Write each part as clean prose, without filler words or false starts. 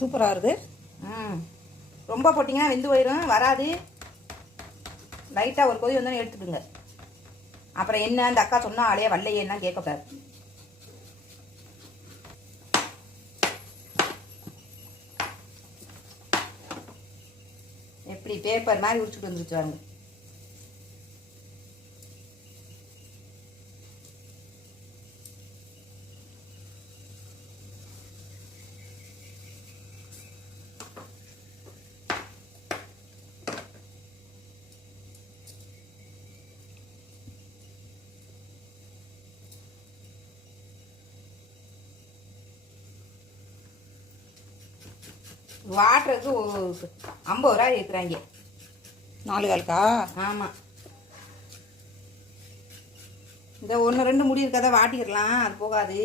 சூப்பராக இருக்குது. ரொம்ப போட்டிங்கன்னா வெந்து போயிடும், வராது. லைட்டாக ஒரு கொதி வந்தோடனே எடுத்துடுங்க. அப்புறம் என்ன அந்த அக்கா சொன்னா ஆளையே வல்லையேன்னா கேட்கக்கூடாது. எப்படி பேப்பர் மாதிரி உரிச்சுட்டு வந்துருச்சு வாங்க. வாட்டுறதுக்கு 50 ரூபா இருக்கிறாங்க. 4 காலுக்கா? ஆமாம். இந்த 1-2 முடி இருக்கதை வாட்டிடலாம், அது போகாது.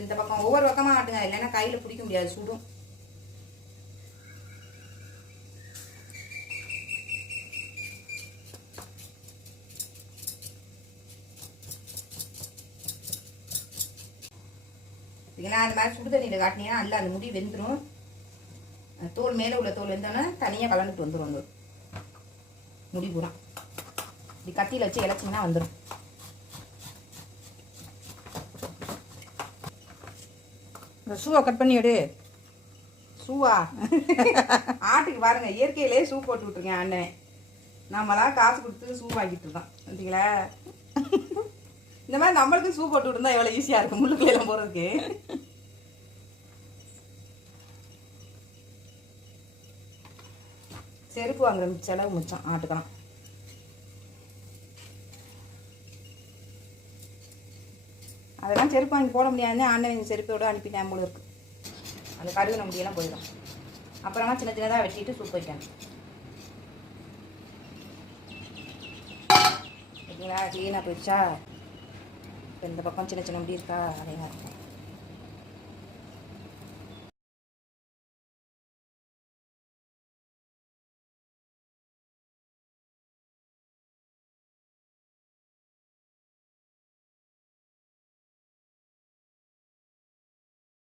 இந்த பக்கம் ஒவ்வொரு பக்கமாக ஆட்டுங்க, இல்லைன்னா கையில் பிடிக்க முடியாது, சுடும். பார்த்தீங்கன்னா அந்த மாதிரி சுடு தண்ணியில் காட்டினீங்கன்னா நல்லா அந்த முடி வெந்துடும். தோல் மேலே உள்ள தோல் வெந்தோன்னா தனியாக கலந்துட்டு வந்துடும். வந்து முடி பூரா இப்படி கத்தியில் வச்சு இலச்சிங்கன்னா வந்துடும். இந்த ஷூவை கட் பண்ணி எடு. ஷூவா? ஆட்டுக்கு பாருங்க, இயற்கையிலே ஷூ போட்டு விட்டுருக்கேன் அண்ணன். நம்மளாம் காசு கொடுத்து ஷூ வாங்கிட்டு இருக்கோம். பார்த்தீங்களா? இந்த மாதிரி நம்மளுக்கு ஷூ போட்டு விட்டுருந்தா எவ்வளோ ஈஸியாக இருக்கும் முள்ளுக்குள்ள போகிறதுக்கு. செருப்பு வாங்குற செலவு மிச்சம் ஆட்டுக்கலாம். அதெல்லாம் செருப்பு வாங்கி போட முடியாதுன்னு அண்ணன் செருப்போடு அனுப்பிட்டேன் போல இருக்கு. அந்த கழுகுன முடியெல்லாம் போயிடும். அப்புறமா சின்ன சின்னதாக வெட்டிட்டு சூப் வைக்கணும். ஓகேங்களா? க்ளீனாக போயிடுச்சா? இந்த பக்கம் சின்ன சின்ன முடி இருக்கா? அதையா இருக்கும்.